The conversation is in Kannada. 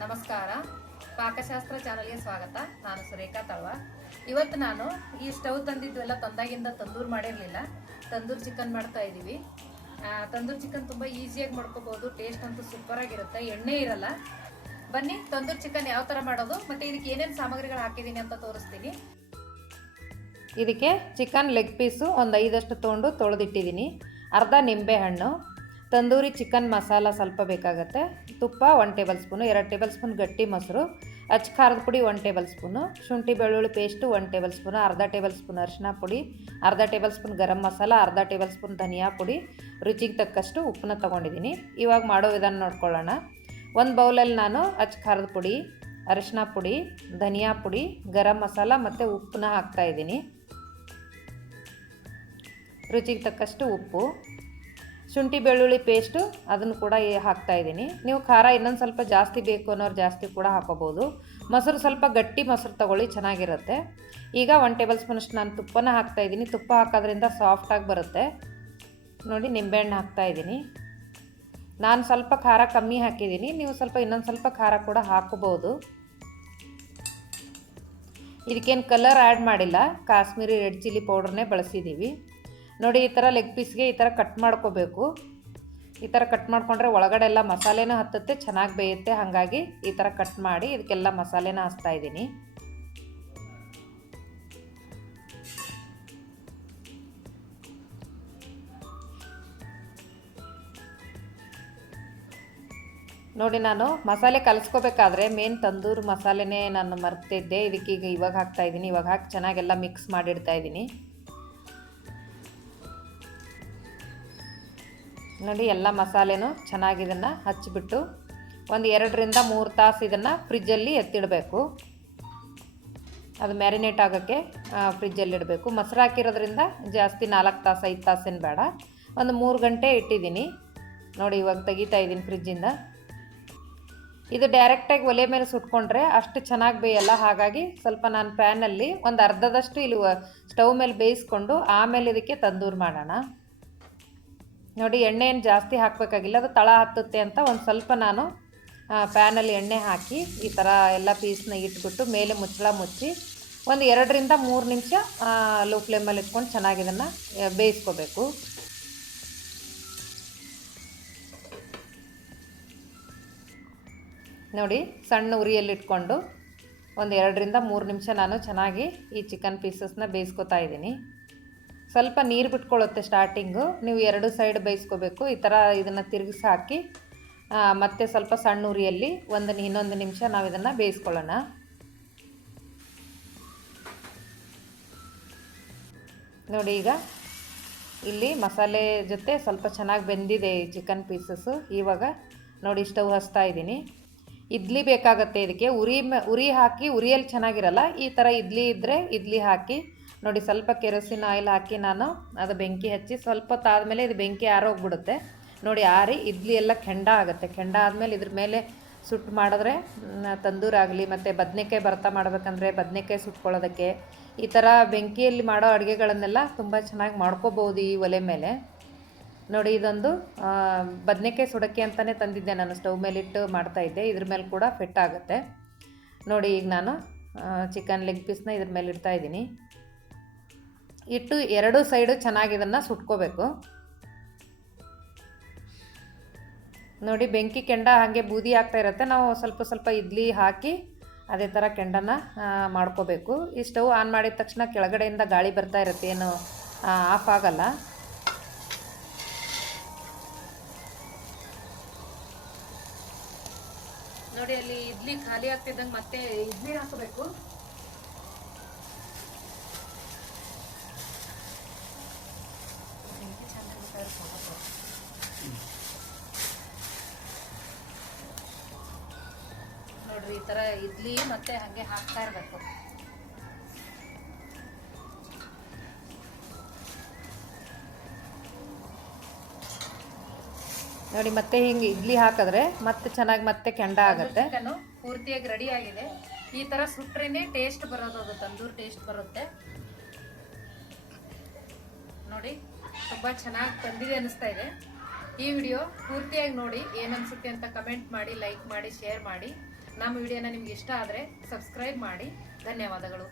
ನಮಸ್ಕಾರ. ಪಾಕಶಾಸ್ತ್ರ ಚಾನಲ್ಗೆ ಸ್ವಾಗತ. ನಾನು ಸುರೇಖಾ ತಳ್ವ. ಇವತ್ತು ನಾನು ಈ ಸ್ಟವ್ ತಂದಿದ್ವೆಲ್ಲ ತಂದಾಗಿಂದ ತಂದೂರು ಮಾಡಿರಲಿಲ್ಲ. ತಂದೂರು ಚಿಕನ್ ಮಾಡ್ತಾ ಇದ್ದೀವಿ. ತಂದೂರು ಚಿಕನ್ ತುಂಬ ಈಸಿಯಾಗಿ ಮಾಡ್ಕೋಬಹುದು. ಟೇಸ್ಟ್ ಅಂತೂ ಸೂಪರ್ ಆಗಿರುತ್ತೆ, ಎಣ್ಣೆ ಇರಲ್ಲ. ಬನ್ನಿ ತಂದೂರು ಚಿಕನ್ ಯಾವ ಥರ ಮಾಡೋದು ಮತ್ತು ಇದಕ್ಕೆ ಏನೇನು ಸಾಮಗ್ರಿಗಳು ಹಾಕಿದ್ದೀನಿ ಅಂತ ತೋರಿಸ್ತೀನಿ. ಇದಕ್ಕೆ ಚಿಕನ್ ಲೆಗ್ ಪೀಸು ಒಂದು 5 ತೊಗೊಂಡು ತೊಳೆದಿಟ್ಟಿದ್ದೀನಿ. ಅರ್ಧ ನಿಂಬೆ ಹಣ್ಣು, ತಂದೂರಿ ಚಿಕನ್ ಮಸಾಲ ಸ್ವಲ್ಪ ಬೇಕಾಗುತ್ತೆ, ತುಪ್ಪ 1 ಟೇಬಲ್ ಸ್ಪೂನು, 2 ಟೇಬಲ್ ಸ್ಪೂನ್ ಗಟ್ಟಿ ಮೊಸರು, ಅಚ್ಚ ಖಾರದ ಪುಡಿ 1 ಟೇಬಲ್ ಸ್ಪೂನು, ಶುಂಠಿ ಬೆಳ್ಳುಳ್ಳಿ ಪೇಸ್ಟು 1 ಟೇಬಲ್ ಸ್ಪೂನು, ಅರ್ಧ ಟೇಬಲ್ ಸ್ಪೂನ್ ಅರಿಶಿನ ಪುಡಿ, ಅರ್ಧ ಟೇಬಲ್ ಸ್ಪೂನ್ ಗರಂ ಮಸಾಲ, ಅರ್ಧ ಟೇಬಲ್ ಸ್ಪೂನ್ ಧನಿಯಾ ಪುಡಿ, ರುಚಿಗೆ ತಕ್ಕಷ್ಟು ಉಪ್ಪನ್ನ ತೊಗೊಂಡಿದ್ದೀನಿ. ಇವಾಗ ಮಾಡೋ ವಿಧಾನ ನೋಡ್ಕೊಳ್ಳೋಣ. ಒಂದು ಬೌಲಲ್ಲಿ ನಾನು ಅಚ್ಚ ಖಾರದ ಪುಡಿ, ಅರಿಶಿನ ಪುಡಿ, ಧನಿಯಾ ಪುಡಿ, ಗರಂ ಮಸಾಲ ಮತ್ತು ಉಪ್ಪನ್ನ ಹಾಕ್ತಾಯಿದ್ದೀನಿ. ರುಚಿಗೆ ತಕ್ಕಷ್ಟು ಉಪ್ಪು, ಶುಂಠಿ ಬೆಳ್ಳುಳ್ಳಿ ಪೇಸ್ಟು ಅದನ್ನು ಕೂಡ ಹಾಕ್ತಾಯಿದ್ದೀನಿ. ನೀವು ಖಾರ ಇನ್ನೊಂದು ಸ್ವಲ್ಪ ಜಾಸ್ತಿ ಬೇಕು ಅನ್ನೋರು ಜಾಸ್ತಿ ಕೂಡ ಹಾಕೋಬೋದು. ಮೊಸರು ಸ್ವಲ್ಪ ಗಟ್ಟಿ ಮೊಸರು ತೊಗೊಳ್ಳಿ, ಚೆನ್ನಾಗಿರುತ್ತೆ. ಈಗ 1 ಟೇಬಲ್ ಸ್ಪೂನಷ್ಟು ನಾನು ತುಪ್ಪನ ಹಾಕ್ತಾಯಿದ್ದೀನಿ. ತುಪ್ಪ ಹಾಕೋದ್ರಿಂದ ಸಾಫ್ಟಾಗಿ ಬರುತ್ತೆ. ನೋಡಿ, ನಿಂಬೆಹಣ್ಣು ಹಾಕ್ತಾಯಿದ್ದೀನಿ. ನಾನು ಸ್ವಲ್ಪ ಖಾರ ಕಮ್ಮಿ ಹಾಕಿದ್ದೀನಿ, ನೀವು ಸ್ವಲ್ಪ ಇನ್ನೊಂದು ಸ್ವಲ್ಪ ಖಾರ ಕೂಡ ಹಾಕೋಬೋದು. ಇದಕ್ಕೇನು ಕಲರ್ ಆ್ಯಡ್ ಮಾಡಿಲ್ಲ, ಕಾಶ್ಮೀರಿ ರೆಡ್ ಚಿಲ್ಲಿ ಪೌಡ್ರನ್ನೇ ಬಳಸಿದ್ದೀವಿ. ನೋಡಿ, ಈ ಥರ ಲೆಗ್ ಪೀಸ್ಗೆ ಈ ಥರ ಕಟ್ ಮಾಡ್ಕೋಬೇಕು. ಈ ಥರ ಕಟ್ ಮಾಡಿಕೊಂಡ್ರೆ ಒಳಗಡೆ ಎಲ್ಲ ಮಸಾಲೆನೂ ಹತ್ತುತ್ತೆ, ಚೆನ್ನಾಗಿ ಬೇಯುತ್ತೆ. ಹಾಗಾಗಿ ಈ ಥರ ಕಟ್ ಮಾಡಿ ಇದಕ್ಕೆಲ್ಲ ಮಸಾಲೆನ ಹಚ್ತಾ ಇದ್ದೀನಿ. ನೋಡಿ, ನಾನು ಮಸಾಲೆ ಕಲಿಸ್ಕೋಬೇಕಾದ್ರೆ ಮೇನ್ ತಂದೂರು ಮಸಾಲೆನೇ ನಾನು ಮರ್ತಿದ್ದೆ. ಇದಕ್ಕೀಗ ಇವಾಗ ಹಾಕ್ತಾಯಿದ್ದೀನಿ. ಇವಾಗ ಹಾಕಿ ಚೆನ್ನಾಗೆಲ್ಲ ಮಿಕ್ಸ್ ಮಾಡಿಡ್ತಾಯಿದ್ದೀನಿ. ನೋಡಿ, ಎಲ್ಲ ಮಸಾಲೆನೂ ಚೆನ್ನಾಗಿ ಇದನ್ನು ಹಚ್ಚಿಬಿಟ್ಟು ಒಂದು 2 ರಿಂದ 3 ತಾಸು ಇದನ್ನು ಫ್ರಿಜ್ಜಲ್ಲಿ ಎತ್ತಿಡಬೇಕು. ಅದು ಮ್ಯಾರಿನೇಟ್ ಆಗೋಕ್ಕೆ ಫ್ರಿಜ್ಜಲ್ಲಿ ಇಡಬೇಕು. ಮೊಸರು ಹಾಕಿರೋದ್ರಿಂದ ಜಾಸ್ತಿ 4 ತಾಸು 5 ತಾಸೇನು ಬೇಡ, ಒಂದು 3 ಗಂಟೆ ಇಟ್ಟಿದ್ದೀನಿ. ನೋಡಿ, ಇವಾಗ ತೆಗಿತಾ ಇದ್ದೀನಿ ಫ್ರಿಜ್ಜಿಂದ. ಇದು ಡೈರೆಕ್ಟಾಗಿ ಒಲೆ ಮೇಲೆ ಸುಟ್ಕೊಂಡ್ರೆ ಅಷ್ಟು ಚೆನ್ನಾಗಿ ಬೇಯಲ್ಲ. ಹಾಗಾಗಿ ಸ್ವಲ್ಪ ನಾನು ಪ್ಯಾನಲ್ಲಿ ಒಂದು ಅರ್ಧದಷ್ಟು ಇಲ್ಲಿ ಸ್ಟವ್ ಮೇಲೆ ಬೇಯಿಸ್ಕೊಂಡು ಆಮೇಲೆ ಇದಕ್ಕೆ ತಂದೂರು ಮಾಡೋಣ. ನೋಡಿ, ಎಣ್ಣೆ ಏನು ಜಾಸ್ತಿ ಹಾಕಬೇಕಾಗಿಲ್ಲ, ಅದು ತಳ ಹತ್ತುತ್ತೆ ಅಂತ ಒಂದು ಸ್ವಲ್ಪ ನಾನು ಪ್ಯಾನಲ್ಲಿ ಎಣ್ಣೆ ಹಾಕಿ ಈ ಥರ ಎಲ್ಲ ಪೀಸ್ನ ಇಟ್ಬಿಟ್ಟು ಮೇಲೆ ಮುಚ್ಚಳ ಮುಚ್ಚಿ ಒಂದು 2 ರಿಂದ 3 ನಿಮಿಷ ಲೋ ಫ್ಲೇಮಲ್ಲಿ ಇಟ್ಕೊಂಡು ಚೆನ್ನಾಗಿ ಇದನ್ನು ಬೇಯಿಸ್ಕೋಬೇಕು. ನೋಡಿ, ಸಣ್ಣ ಉರಿಯಲ್ಲಿ ಇಟ್ಕೊಂಡು ಒಂದು 2 ರಿಂದ 3 ನಿಮಿಷ ನಾನು ಚೆನ್ನಾಗಿ ಈ ಚಿಕನ್ ಪೀಸಸ್ನ ಬೇಯಿಸ್ಕೊತಾ ಇದ್ದೀನಿ. ಸ್ವಲ್ಪ ನೀರು ಬಿಟ್ಕೊಳ್ಳುತ್ತೆ ಸ್ಟಾರ್ಟಿಂಗು, ನೀವು 2 ಸೈಡ್ ಬೇಯಿಸ್ಕೋಬೇಕು. ಈ ಥರ ಇದನ್ನು ತಿರುಗಿಸಿ ಹಾಕಿ ಮತ್ತೆ ಸ್ವಲ್ಪ ಸಣ್ಣ ಉರಿಯಲ್ಲಿ ಇನ್ನೊಂದು ನಿಮಿಷ ನಾವು ಇದನ್ನು ಬೇಯಿಸ್ಕೊಳ್ಳೋಣ. ನೋಡಿ, ಈಗ ಇಲ್ಲಿ ಮಸಾಲೆ ಜೊತೆ ಸ್ವಲ್ಪ ಚೆನ್ನಾಗಿ ಬೆಂದಿದೆ ಈ ಚಿಕನ್ ಪೀಸಸ್ಸು. ಇವಾಗ ನೋಡಿ, ಸ್ಟವ್ ಹಚ್ತಾ ಇದ್ದೀನಿ. ಇಡ್ಲಿ ಬೇಕಾಗತ್ತೆ ಇದಕ್ಕೆ. ಉರಿ ಹಾಕಿ, ಉರಿಯಲ್ಲಿ ಚೆನ್ನಾಗಿರಲ್ಲ. ಈ ಥರ ಇಡ್ಲಿ ಇದ್ದರೆ ಇಡ್ಲಿ ಹಾಕಿ ನೋಡಿ, ಸ್ವಲ್ಪ ಕೆರೋಸಿನ್ ಆಯಿಲ್ ಹಾಕಿ ನಾನು ಅದು ಬೆಂಕಿ ಹಚ್ಚಿ ಸ್ವಲ್ಪ ಹೊತ್ತಾದಮೇಲೆ ಇದು ಬೆಂಕಿ ಆರೋಗ್ಬಿಡುತ್ತೆ. ನೋಡಿ, ಆರಿ ಇಡ್ಲಿ ಎಲ್ಲ ಕೆಂಡ ಆಗುತ್ತೆ. ಕೆಂಡ ಆದಮೇಲೆ ಇದ್ರ ಮೇಲೆ ಸುಟ್ಟು ಮಾಡಿದ್ರೆ ತಂದೂರಾಗಲಿ ಮತ್ತು ಬದನೆಕಾಯಿ ಭರ್ತಾ ಮಾಡಬೇಕಂದ್ರೆ ಬದನೆಕಾಯಿ ಸುಟ್ಕೊಳ್ಳೋದಕ್ಕೆ ಈ ಥರ ಬೆಂಕಿಯಲ್ಲಿ ಮಾಡೋ ಅಡುಗೆಗಳನ್ನೆಲ್ಲ ತುಂಬ ಚೆನ್ನಾಗಿ ಮಾಡ್ಕೋಬೋದು ಈ ಒಲೆ ಮೇಲೆ. ನೋಡಿ, ಇದೊಂದು ಬದನೆಕಾಯಿ ಸುಡೋಕ್ಕೆ ಅಂತಲೇ ತಂದಿದ್ದೆ ನಾನು, ಸ್ಟವ್ ಮೇಲಿಟ್ಟು ಮಾಡ್ತಾಯಿದ್ದೆ. ಇದ್ರ ಮೇಲೆ ಕೂಡ ಫಿಟ್ ಆಗುತ್ತೆ. ನೋಡಿ, ಈಗ ನಾನು ಚಿಕನ್ ಲೆಗ್ ಪೀಸ್ನ ಇದ್ರ ಮೇಲೆ ಇಡ್ತಾಯಿದ್ದೀನಿ. ಇಟ್ಟು 2 ಸೈಡು ಚೆನ್ನಾಗಿ ಇದನ್ನು ಸುಟ್ಕೋಬೇಕು. ನೋಡಿ, ಬೆಂಕಿ ಕೆಂಡ ಹಾಗೆ ಬೂದಿ ಆಗ್ತಾ ಇರುತ್ತೆ. ನಾವು ಸ್ವಲ್ಪ ಸ್ವಲ್ಪ ಇಡ್ಲಿ ಹಾಕಿ ಅದೇ ಥರ ಕೆಂಡನ ಮಾಡ್ಕೋಬೇಕು. ಈ ಸ್ಟವ್ ಆನ್ ಮಾಡಿದ ತಕ್ಷಣ ಕೆಳಗಡೆಯಿಂದ ಗಾಳಿ ಬರ್ತಾ ಇರುತ್ತೆ, ಏನು ಆಫ್ ಆಗಲ್ಲ. ನೋಡಿ, ಅಲ್ಲಿ ಇಡ್ಲಿ ಖಾಲಿ ಆಗ್ತಿದ್ದಂಗೆ ಮತ್ತೆ ಇಡ್ಲಿ ಹಾಕಬೇಕು. ನೋಡ್ರಿ, ಈ ಥರ ಇಡ್ಲಿ ಮತ್ತೆ ಹಾಗೆ ಹಾಕ್ತಾ ಇರಬೇಕು. ನೋಡಿ, ಮತ್ತೆ ಹಿಂಗೆ ಇಡ್ಲಿ ಹಾಕಿದ್ರೆ ಮತ್ತೆ ಚೆನ್ನಾಗಿ ಮತ್ತೆ ಕೆಂಡ ಆಗುತ್ತೆ. ಪೂರ್ತಿಯಾಗಿ ರೆಡಿ ಆಗಿದೆ. ಈ ಥರ ಸುಟ್ರೇನೆ ಟೇಸ್ಟ್ ಬರೋದು, ಅದು ತಂದೂರು ಟೇಸ್ಟ್ ಬರುತ್ತೆ. ನೋಡಿ, ತುಂಬ ಚೆನ್ನಾಗಿ ತಂದಿದೆ ಅನಿಸ್ತಾ ಇದೆ. ಈ ವಿಡಿಯೋ ಪೂರ್ತಿಯಾಗಿ ನೋಡಿ, ಏನನ್ಸುತ್ತೆ ಅಂತ ಕಮೆಂಟ್ ಮಾಡಿ, ಲೈಕ್ ಮಾಡಿ, ಶೇರ್ ಮಾಡಿ. ನಮ್ಮ ವಿಡಿಯೋನ ನಿಮ್ಗೆ ಇಷ್ಟ ಆದರೆ ಸಬ್ಸ್ಕ್ರೈಬ್ ಮಾಡಿ. ಧನ್ಯವಾದಗಳು.